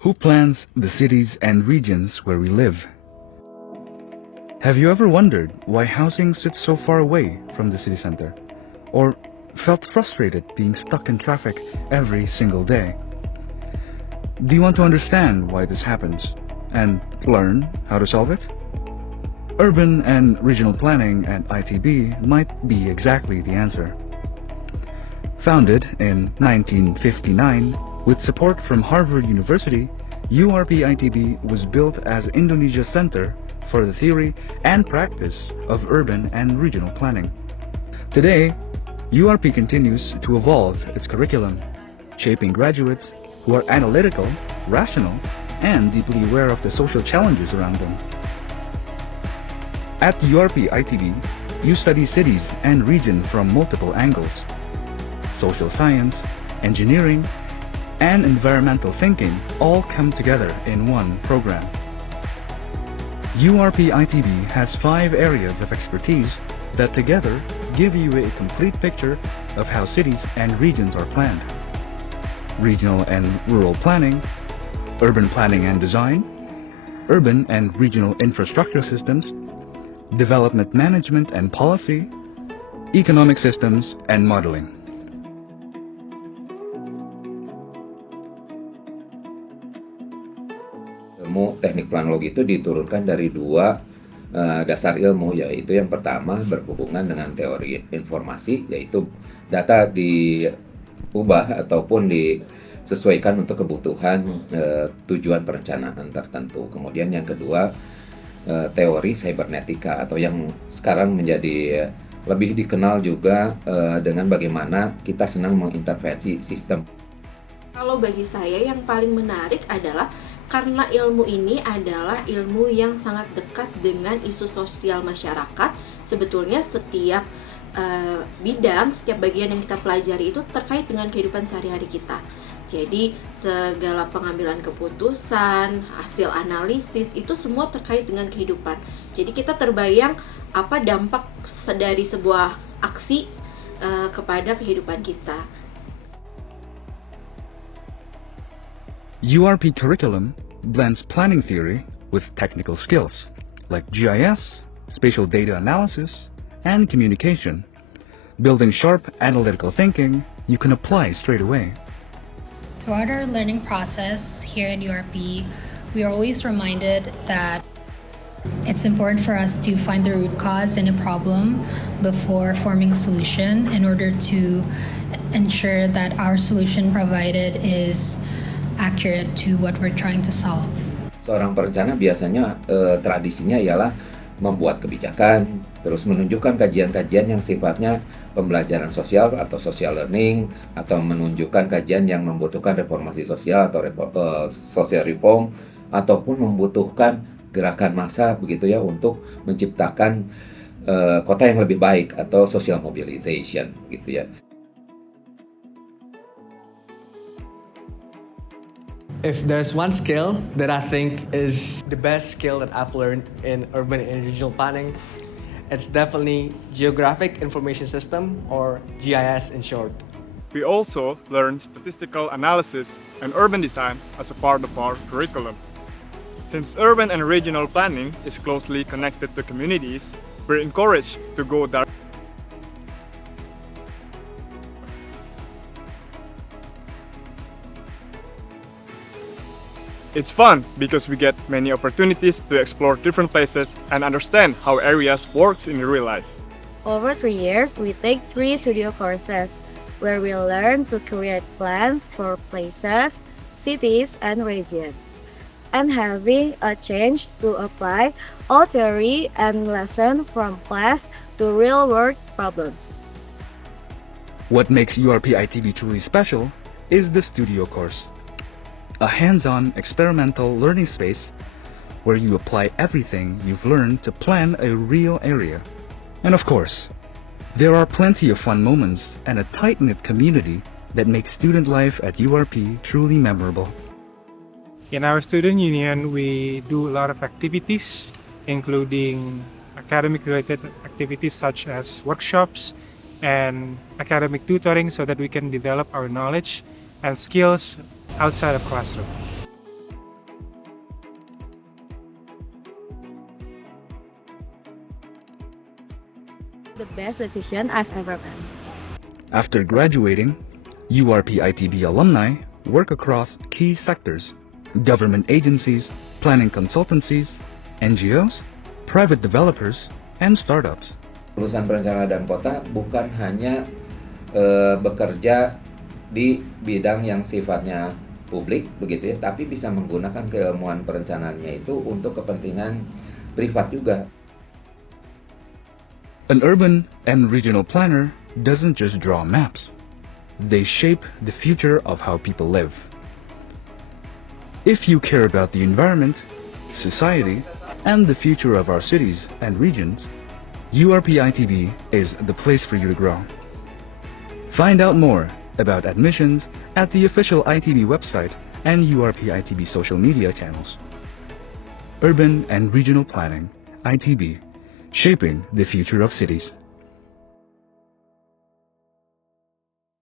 Who plans the cities and regions where we live? Have you ever wondered why housing sits so far away from the city center? Or felt frustrated being stuck in traffic every single day? Do you want to understand why this happens and learn how to solve it? Urban and regional planning at ITB might be exactly the answer. Founded in 1959 with support from Harvard University, URP-ITB was built as Indonesia's center for the theory and practice of urban and regional planning. Today, URP continues to evolve its curriculum, shaping graduates who are analytical, rational, and deeply aware of the social challenges around them. At URP-ITB, you study cities and region from multiple angles. Social science, engineering, and environmental thinking all come together in one program. URP-ITB has 5 areas of expertise that together give you a complete picture of how cities and regions are planned. Regional and rural planning, urban planning and design, urban and regional infrastructure systems, development management and policy, economic systems, and modeling. Ilmu teknik planologi itu diturunkan dari 2 dasar ilmu, yaitu yang pertama berhubungan dengan teori informasi, yaitu data diubah ataupun disesuaikan untuk kebutuhan tujuan perencanaan tertentu. Kemudian yang kedua, teori cybernetika atau yang sekarang menjadi lebih dikenal juga dengan bagaimana kita senang mengintervensi sistem. Kalau bagi saya yang paling menarik adalah karena ilmu ini adalah ilmu yang sangat dekat dengan isu sosial masyarakat. Sebetulnya setiap bidang, setiap bagian yang kita pelajari itu terkait dengan kehidupan sehari-hari kita. Jadi segala pengambilan keputusan, hasil analisis itu semua terkait dengan kehidupan. Jadi kita terbayang apa dampak dari sebuah aksi kepada kehidupan kita. URP curriculum blends planning theory with technical skills like GIS, spatial data analysis, and communication. Building sharp analytical thinking you can apply straight away. Throughout our learning process here at URP, we are always reminded that it's important for us to find the root cause in a problem before forming a solution in order to ensure that our solution provided is accurate to what we're trying to solve. Seorang perencana biasanya tradisinya ialah membuat kebijakan, terus menunjukkan kajian-kajian yang sifatnya pembelajaran sosial atau social learning, atau menunjukkan kajian yang membutuhkan reformasi sosial atau social reform, ataupun membutuhkan gerakan massa begitu ya untuk menciptakan kota yang lebih baik atau social mobilization gitu ya. If there's one skill that I think is the best skill that I've learned in urban and regional planning, it's definitely Geographic Information System, or GIS in short. We also learn statistical analysis and urban design as a part of our curriculum. Since urban and regional planning is closely connected to communities, we're encouraged to go there. It's fun because we get many opportunities to explore different places and understand how areas works in real life. Over 3 years, we take 3 studio courses where we learn to create plans for places, cities, and regions, and having a chance to apply all theory and lesson from class to real-world problems. What makes URP-ITB truly special is the studio course. A hands-on experimental learning space where you apply everything you've learned to plan a real area. And of course, there are plenty of fun moments and a tight-knit community that makes student life at URP truly memorable. In our student union, we do a lot of activities, including academic-related activities such as workshops and academic tutoring so that we can develop our knowledge and skills outside of classroom. the best decision I've ever made. After graduating, URP-ITB alumni work across key sectors: government agencies, planning consultancies, NGOs, private developers, and startups. Lulusan perencanaan dan kota bukan hanya bekerja di bidang yang sifatnya publik begitu ya, tapi bisa menggunakan keilmuan perencanaannya itu untuk kepentingan privat juga. An urban and regional planner doesn't just draw maps. They shape the future of how people live. If you care about the environment, society, and the future of our cities and regions, URP-ITB is the place for you to grow. Find out more about admissions at the official ITB website and URP-ITB social media channels. Urban and Regional Planning, ITB, shaping the future of cities.